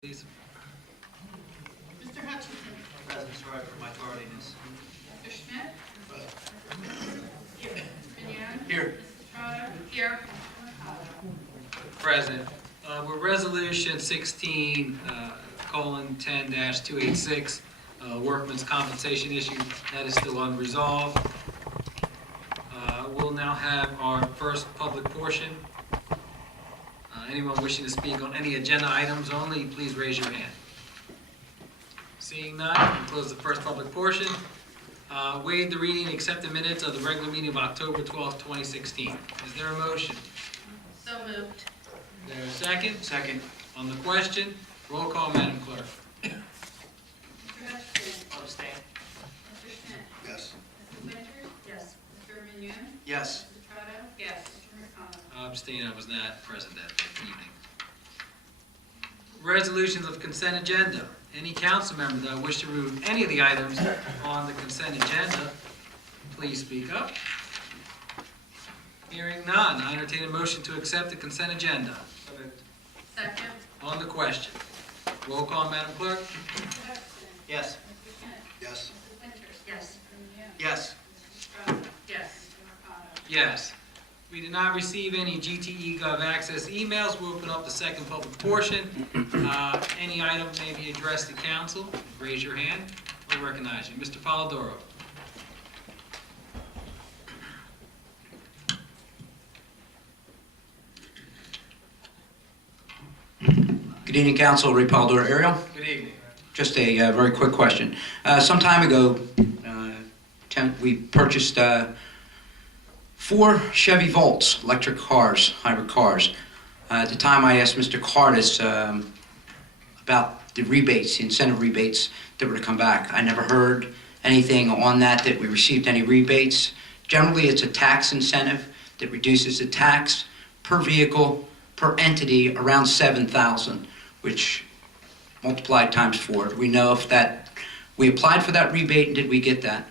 Please. Mr. Hutchinson. Present, sorry for my tardiness. Mr. Schmidt. Here. Mignon. Here. Mrs. Trotter. Here. Present. We're resolution 16, colon 10-286, workman's compensation issue. That is still unresolved. We'll now have our first public portion. Anyone wishing to speak on any agenda items only, please raise your hand. Seeing none, we'll close the first public portion. Waive the reading and accept the minutes of the regular meeting of October 12th, 2016. Is there a motion? So moved. Is there a second? Second. On the question, roll call, Madam Clerk. Mr. Hutchinson. Abstain. Mr. Schmidt. Yes. Mrs. Winters. Yes. Mr. Mignon. Yes. Mrs. Trotter. Yes. Mr. McConnell. Abstain, I was not present that evening. Resolutions of consent agenda. Any council member that wish to remove any of the items on the consent agenda, please speak up. Hearing none, I entertain a motion to accept the consent agenda. Second. On the question, roll call, Madam Clerk. Mr. Hutchinson. Yes. Mr. Schmidt. Yes. Mrs. Winters. Yes. Mr. Mignon. Yes. Mrs. Trotter. Yes. Mr. McConnell. Yes. We did not receive any GTE Gov access emails. We'll open up the second public portion. Any item may be addressed to council. Raise your hand. We'll recognize you. Mr. Polidoro. Good evening, Council. Ray Polidoro, Ariel. Good evening. Just a very quick question. Some time ago, we purchased 4 Chevy Volts, electric cars, hybrid cars. At the time, I asked Mr. Cardis about the rebates, the incentive rebates that were to come back. I never heard anything on that we received any rebates. Generally, it's a tax incentive that reduces the tax per vehicle, per entity, around $7,000, which multiplied times 4. Do we know if we applied for that rebate and did we get that?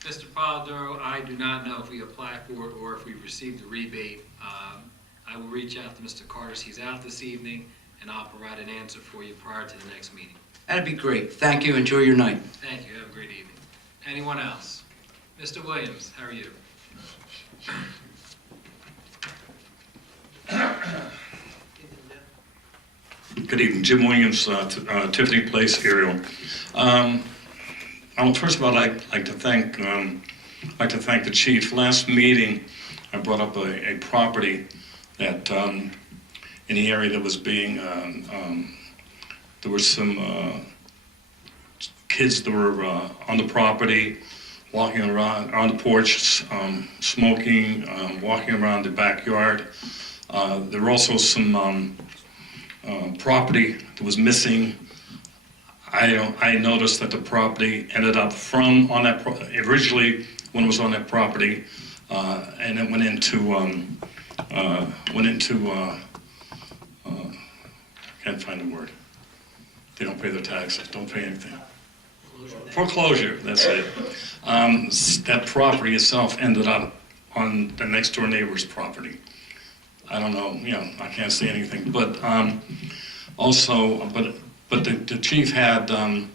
Mr. Polidoro, I do not know if we applied for it or if we received the rebate. I will reach out to Mr. Carter. He's out this evening, and I'll provide an answer for you prior to the next meeting. That'd be great. Thank you. Enjoy your night. Thank you. Have a great evening. Anyone else? Mr. Williams, how are you? Good evening, Jim Williams, Tiffany Place, Ariel. First of all, I'd like to thank the chief. Last meeting, I brought up a property that in the area that was being there were some kids that were on the property, walking around on the porch, smoking, walking around the backyard. There were also some property that was missing. I noticed that the property ended up originally when it was on that property, and it went into can't find the word. They don't pay their taxes, don't pay anything. Foreclosure, that's it. That property itself ended up on the next door neighbor's property. I don't know, I can't say anything, but the chief had an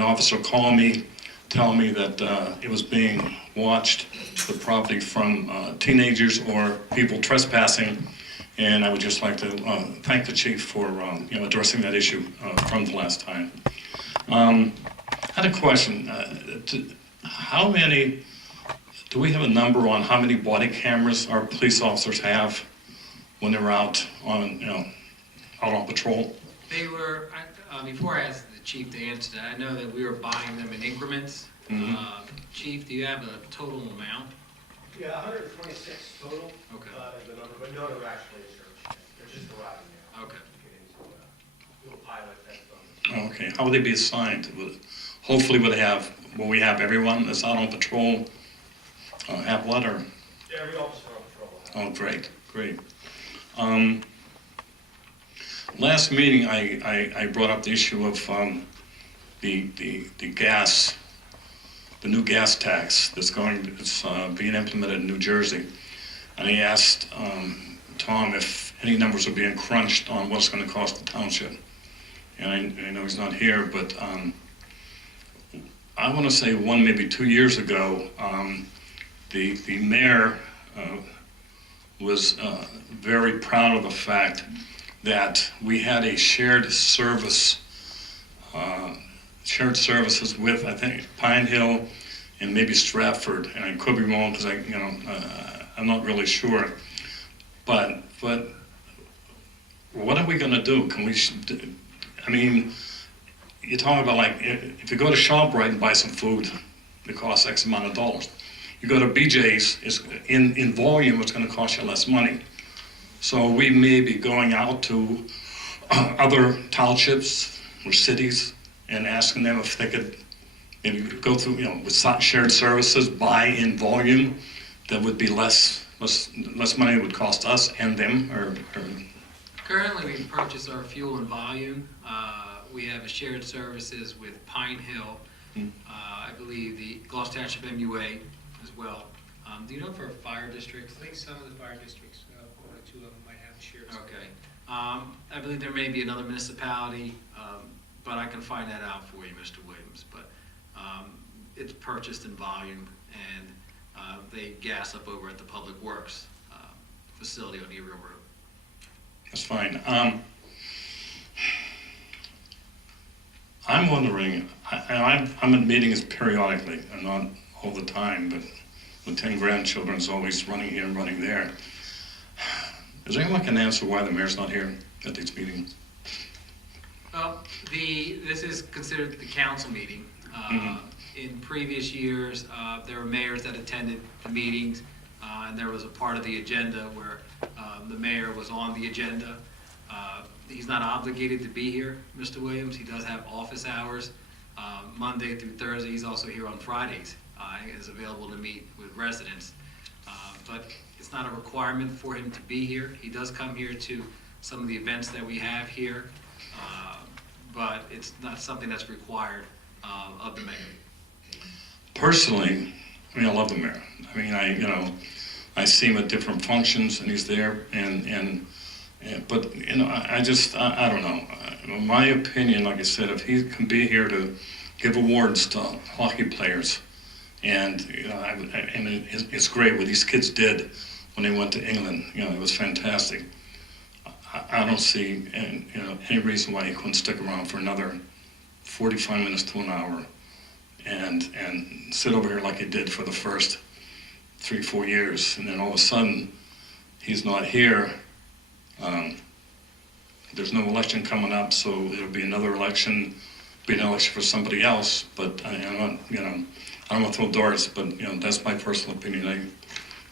officer call me, tell me that it was being watched, the property from teenagers or people trespassing, and I would just like to thank the chief for addressing that issue from the last time. I had a question. How many? Do we have a number on how many body cameras our police officers have when they're out on patrol? They were, before I asked the chief to answer that, I know that we were buying them in increments. Mm-hmm. Chief, do you have a total amount? Yeah, 126 total. Okay. Is the number, but none are actually in service. They're just arriving now. Okay. We'll pilot that phone. Okay. How would they be assigned? Hopefully, will we have everyone that's out on patrol have what or? Yeah, every officer on patrol. Oh, great. Last meeting, I brought up the issue of the gas, the new gas tax that's being implemented in New Jersey, and I asked Tom if any numbers are being crunched on what's going to cost the township. And I know he's not here, but I want to say maybe 2 years ago, the mayor was very proud of the fact that we had a shared services with, I think, Pine Hill and maybe Stratford, and I could be wrong because I'm not really sure. But what are we going to do? Can we? I mean, you're talking about, like, if you go to ShopRite and buy some food, it costs X amount of dollars. You go to BJ's, in volume, it's going to cost you less money. So we may be going out to other townships or cities and asking them if they could maybe go through, with shared services, buy in volume. That would be less money it would cost us and them, or Currently, we purchase our fuel in volume. We have a shared services with Pine Hill, I believe the Gloucester Township MUA as well. Do you know for fire districts? I think some of the fire districts, one or two of them might have shared. Okay. I believe there may be another municipality, but I can find that out for you, Mr. Williams. But it's purchased in volume, and they gas up over at the Public Works facility on Erie Road. that's fine. I'm wondering, I'm at meetings periodically, and not all the time, but with 10 grandchildren, it's always running here and running there. Is there anyone can answer why the mayor's not here at these meetings? Well, this is considered the council meeting. In previous years, there were mayors that attended the meetings, and there was a part of the agenda where the mayor was on the agenda. He's not obligated to be here, Mr. Williams. He does have office hours, Monday through Thursday. He's also here on Fridays. Is available to meet with residents. But it's not a requirement for him to be here. He does come here to some of the events that we have here, but it's not something that's required of the mayor. Personally, I mean, I love the mayor. I mean, I see him at different functions, and he's there, but I don't know. My opinion, like I said, if he can be here to give awards to hockey players, and I mean, it's great what these kids did when they went to England. It was fantastic. I don't see any reason why he couldn't stick around for another 45 minutes to an hour and sit over here like he did for the first 3-4 years, and then all of a sudden he's not here. There's no election coming up, so it'll be another election, an election for somebody else. But I don't want to throw darts, but that's my personal opinion.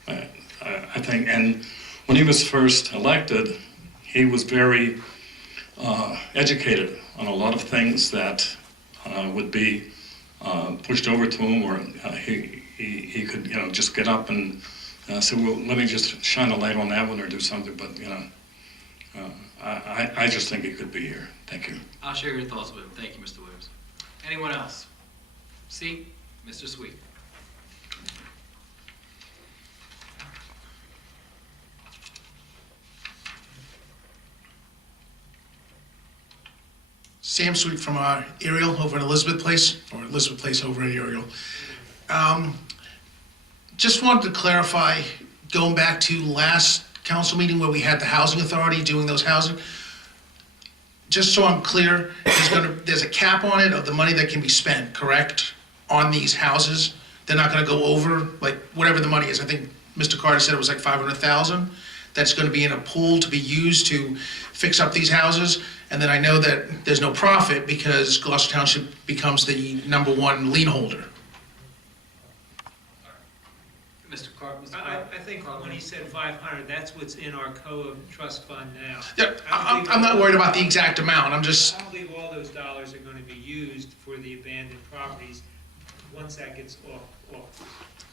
I think, and when he was first elected, he was very educated on a lot of things that would be pushed over to him, or he could just get up and say, well, let me just shine a light on that one or do something. But I just think he could be here. Thank you. I'll share your thoughts with him. Thank you, Mr. Williams. Anyone else? See, Mr. Sweet. Sam Sweet from Ariel over in Elizabeth Place, or Elizabeth Place over in Ariel. Just wanted to clarify, going back to last council meeting where we had the housing authority doing those housing, just so I'm clear, there's a cap on it of the money that can be spent, correct, on these houses? They're not gonna go over, like, whatever the money is. I think Mr. Carter said it was like 500,000. That's gonna be in a pool to be used to fix up these houses. And then I know that there's no profit because Gloucester Township becomes the #1 lien holder. Mr. Carter. I think when he said 500, that's what's in our co-trust fund now. Yeah, I'm not worried about the exact amount. I don't believe all those dollars are going to be used for the abandoned properties once that gets off.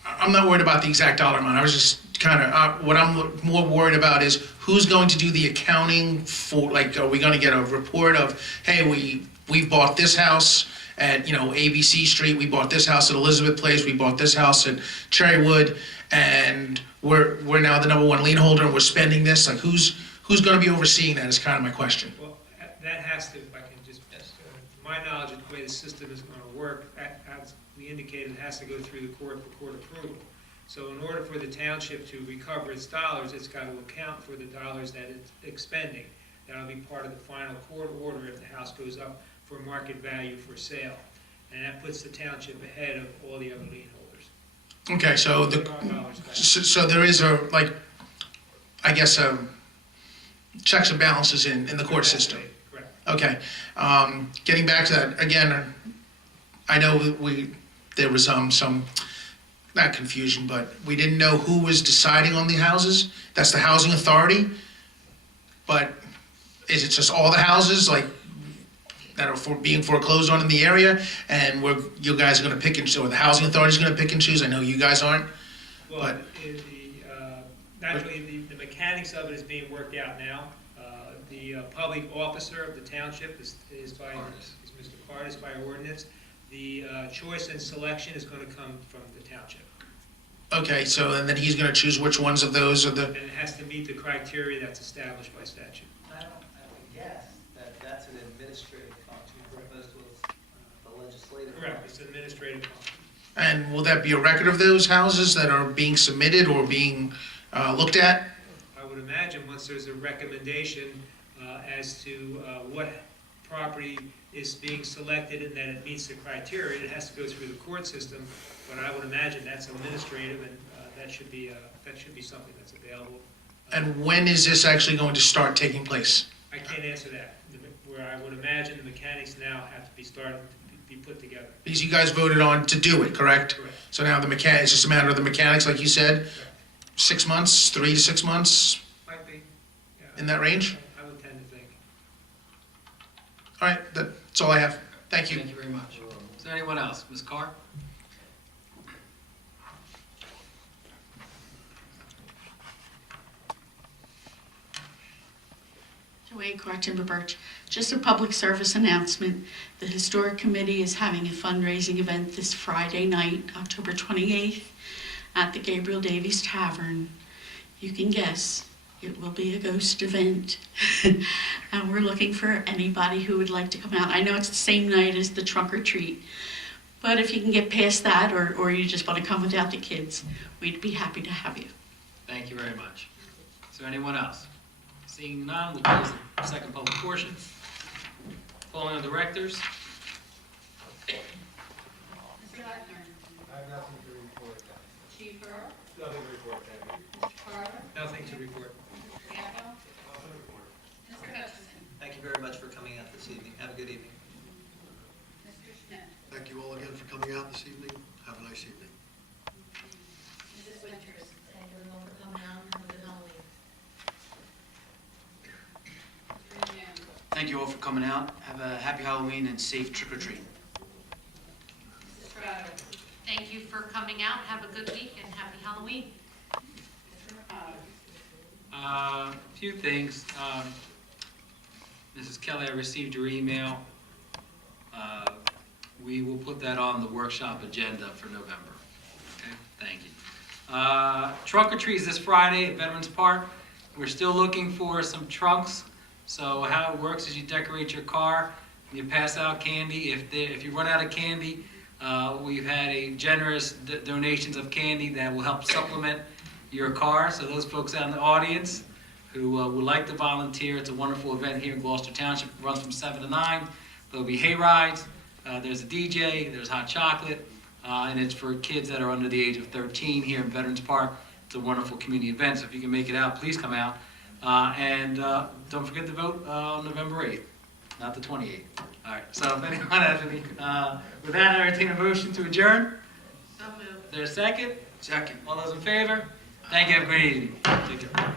I'm not worried about the exact dollar amount. I was just kind of, what I'm more worried about is who's going to do the accounting for, like, are we going to get a report of, hey, we bought this house at, ABC Street, we bought this house at Elizabeth Place, we bought this house at Cherrywood, and we're now the #1 lien holder and we're spending this. Like, who's who's gonna be overseeing that is kind of my question. Well, that has to, if I can just, to my knowledge of the way the system is gonna work, as we indicated, it has to go through the court for court approval. So in order for the township to recover its dollars, it's got to account for the dollars that it's expending. That'll be part of the final court order if the house goes up for market value for sale. And that puts the township ahead of all the other lien holders. Okay, so Our dollars back. so there is a, like, I guess, checks and balances in the court system. Correct. Okay, getting back to that, again, I know there was some, not confusion, but we didn't know who was deciding on the houses. That's the housing authority, but is it just all the houses, like, that are being foreclosed on in the area, and you guys are gonna pick and choose, or the housing authority's gonna pick and choose? I know you guys aren't. Well, But- naturally, the mechanics of it is being worked out now. The public officer of the township is Mr. Cardis by ordinance. The choice and selection is gonna come from the township. Okay, so, and then he's gonna choose which ones of those are the, And it has to meet the criteria that's established by statute. I would guess that that's an administrative function as opposed to the legislative. Correct, it's an administrative function. and will that be a record of those houses that are being submitted or being looked at? I would imagine once there's a recommendation as to what property is being selected and that it meets the criteria, it has to go through the court system, but I would imagine that's administrative, and that should be something that's available. And when is this actually going to start taking place? I can't answer that, where I would imagine the mechanics now have to be started to be put together. Because you guys voted on to do it, correct? Correct. So now it's just a matter of the mechanics, like you said, 6 months, 3 to 6 months, Might be, yeah. in that range? I would tend to think. All right, that's all I have. Thank you. Thank you very much. Is there anyone else? Ms. Carr? Joanne Carr, Timber Birch. Just a public service announcement. The Historic Committee is having a fundraising event this Friday night, October 28th, at the Gabriel Davies Tavern. You can guess, it will be a ghost event. And we're looking for anybody who would like to come out. I know it's the same night as the trunk or treat, but if you can get past that, or you just want to come without the kids, we'd be happy to have you. Thank you very much. Is there anyone else? Seeing none, we'll close the second public portion. Calling on directors. Mr. Leitner? I have nothing to report. Chief Earl? Nothing to report, thank you. Mr. Carter? Nothing to report. Mr. Gamble? Mr. Hutchison? Thank you very much for coming out this evening. Have a good evening. Mr. Schmidt? Thank you all again for coming out this evening. Have a nice evening. Mrs. Winters? Thank everyone for coming out and have a good Halloween. Mr. Ryan? Thank you all for coming out. Have a happy Halloween and safe trick-or-treat. Mrs. Strato? Thank you for coming out. Have a good week and happy Halloween. Mr. Mercado? A few things. Mrs. Kelly, I received your email. We will put that on the workshop agenda for November. Okay, thank you. Trunk or treats this Friday at Veterans Park. We're still looking for some trunks. So how it works is you decorate your car, and you pass out candy. If you run out of candy, we've had a generous donations of candy that will help supplement your car. So those folks out in the audience who would like to volunteer, it's a wonderful event here in Gloucester Township. It runs from 7 to 9. There'll be hay rides. There's a DJ. There's hot chocolate. And it's for kids that are under the age of 13 here in Veterans Park. It's a wonderful community event. So if you can make it out, please come out. And don't forget to vote on November 8th, not the 28th. All right, so if anyone has any, with that, I entertain a motion to adjourn. So moved. Is there a second? Second. All those in favor? Thank you, have a great evening. Take care.